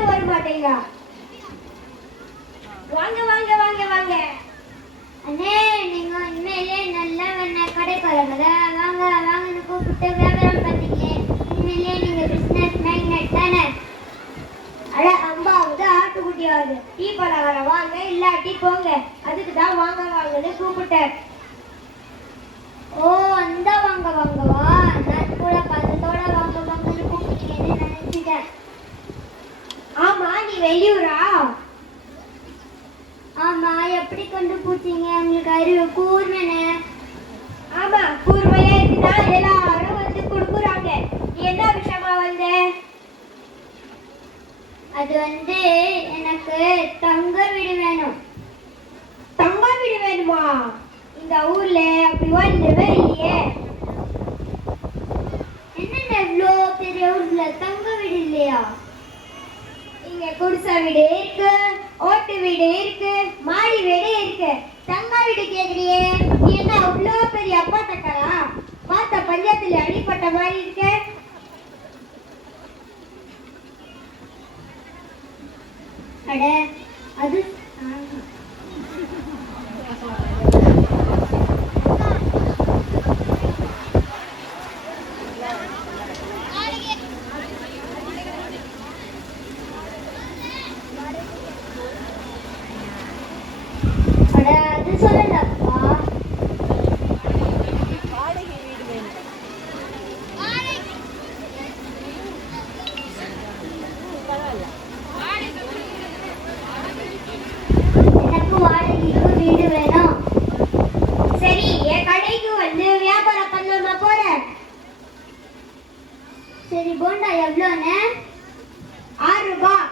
மட்டும் வர மாட்டீங்களா? வாங்க வாங்க வாங்க வாங்க. அண்ணே, நீங்க உண்மையிலே நல்ல கடைக்காரங்க. வாங்க வாங்கன்னு கூப்பிட்டு வியாபாரம் பண்ணீங்களே, உண்மையிலே நீங்க பிசினஸ் மேக்னெட் தானே? அட அம்மாவது ஆட்டுக்குட்டியாவது டீ பலகாரம் வாங்க இல்லாட்டி போங்க. அதுக்கு தான் வாங்க வாங்கன்னு கூப்பிட்டேன். ஓ, அந்த வாங்க வாங்கவா? நான் கூட பதத்தோட வாங்க வாங்கன்னு கூப்பிட்டீங்கன்னு நினைச்சிட்டேன். ஆமா, நீ வெளியூரா? ஆமா, எப்படி கொண்டு பூச்சிங்க? உங்களுக்கு அறிவு கூர்மனே. ஆமா, கூர்மையா இருக்குதா எல்லாரும் வந்து கொடுக்குறாங்க. நீ என்ன விஷயமா வந்த? அது எனக்கு தங்க வீடு வேணும். தங்க வீடு வேணுமா? இந்த ஊர்ல அப்படி ஒண்ணுமே இல்லையே. என்னென்ன இவ்வளோ பெரிய ஊர்ல தங்க வீடு இல்லையா? இங்க குடிசை வீடு இருக்கு, ஓட்டு வீடு இருக்கு, மாடி வீடு இருக்கு. தங்க வீடு கேக்குறியே? நீ என்ன அவ்வளோ பெரிய அப்பாட்டக்காரா? பார்த்த பஞ்சாயத்துல அடிப்பட்ட மாதிரி இருக்க. அட, அது சொல்லலப்பா. எனக்கு வாடகைக்கு வீடு வேணும். சரி, என் கடைக்கு வந்து வியாபாரம் பண்ணாம போற? சரி, போண்டா எவ்வளோன்னு? 6 ரூபாய்.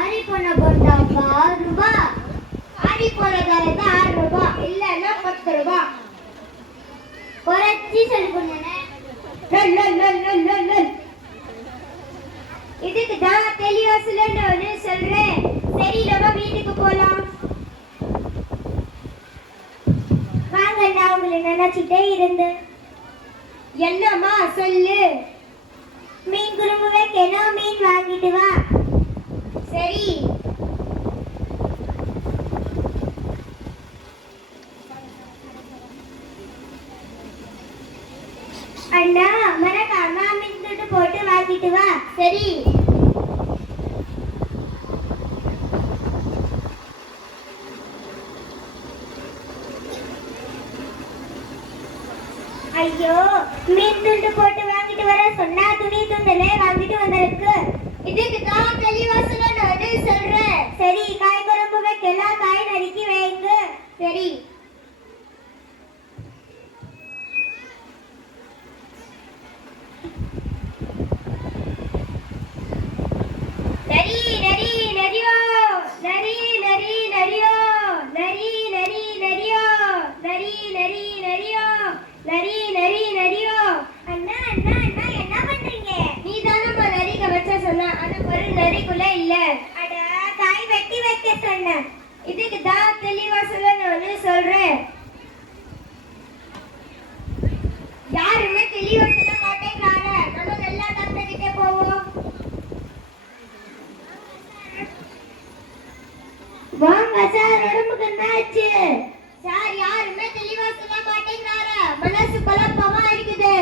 ஆரி போன போண்டாப்பா 6 ரூபாய். ஆடி போறதால 6 ரூபாய், இல்லன்னா 10 ரூபாய். குறைச்சி சொல்லி கொடுங்க. இதுக்கு தான் தெளிவா சொல்லணும்னு சொல்றேன். சரி, நம்ம வீட்டுக்கு போலாம். வாங்க, நான் உங்களை நினைச்சிட்டே இருந்து. என்னம்மா சொல்லு? மீன் குறும்பு வைக்கணும், மீன் வாங்கிட்டு வா. சரி. அண்ணா, மறக்காம மீன் துட்டு போட்டு வாங்கிட்டு வா. சரி. ஐயோ, மீன் துண்டு போட்டு வாங்கிட்டு வர சொன்னா துணி துண்டுலே வாங்கிட்டு வந்திருக்கு. இதுக்கு தான் தெளிவா சொல்லணும்னு சொல்றேன். சரி, காய் குழம்பு வைக்கலாம், காய் நறுக்கி வைங்க. சரி. நரி நரி நரியோ, நரி நரி நரியோ, நரி நரி நரியோ, நரி நரி நரியோ, நரி நரி நரியோ. அண்ணா அண்ணா அண்ணா, என்ன பண்றீங்க? நீ தானம்மா நரிக்க வச்ச சொன்ன, ஆனா ஒரு நரிக்குள்ள இல்ல. அட, காய் வெட்டி வைக்க சொன்னேன். இதுக்கு தான் தெளிவா சொல்லணும்னு சொல்றேன். யாருமே தெளிவா சொல்ல மாட்டேங்கிறாங்க. நம்ம நல்லா டாக்டர் கிட்ட போவோம். வாங்க சார், உடம்புக்கு என்னாச்சு? சார், யாருமே தெளிவா சொல்ல மாட்டேங்கிறாங்க. மனசு குழப்பமா இருக்குது.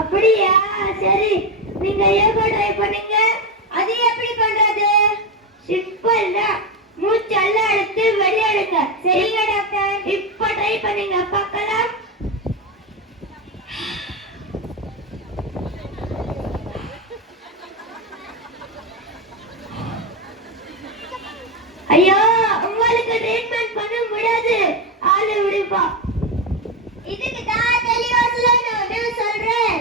அப்படியா? சரி, நீங்க யோகா ட்ரை பண்ணுங்க. அது எப்படி பண்றது? சிம்பிள் தான். மூச்செல்லாம் எடுத்து வெளியெடுங்க. சரிங்க டாக்டர். இப்ப ட்ரை பண்ணுங்க பார்க்கலாம். ஐயோ, உங்களுக்கு ட்ரீட்மெண்ட் பண்ண முடியாது. ஆளு விடுப்பா. இதுக்கு தான் தெளிவா சொல்லணும்னு சொல்றேன்.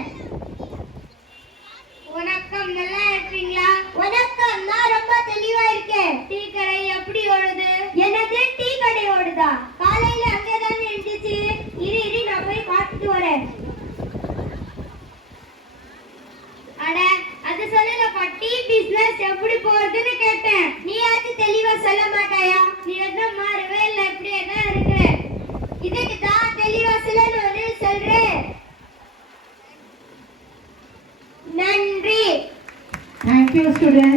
வணக்கம், நல்லா இருக்கீங்களா? வணக்கம், நான் ரொம்ப தெளிவா இருக்கேன். டீ கடை எப்படி ஓடுது? என்னது, டீ கடை ஓடுதா? காலையில அங்கேதான் இருந்துச்சு. இரு நான் போய் பார்த்துட்டு வரேன். அட, அது சொல்லலப்பா, டீ பிசினஸ் எப்படி போறதுன்னு கேட்டேன். நீயாச்சும் தெளிவா சொல்ல மாட்டாயா? நீ எதுவும் மாறவே இல்லை, இப்படியே தான் இருக்கிற. இதுக்கு தான் தெளிவா சொல்லணும்னு சொல்றேன். நன்றி. Thank you, students.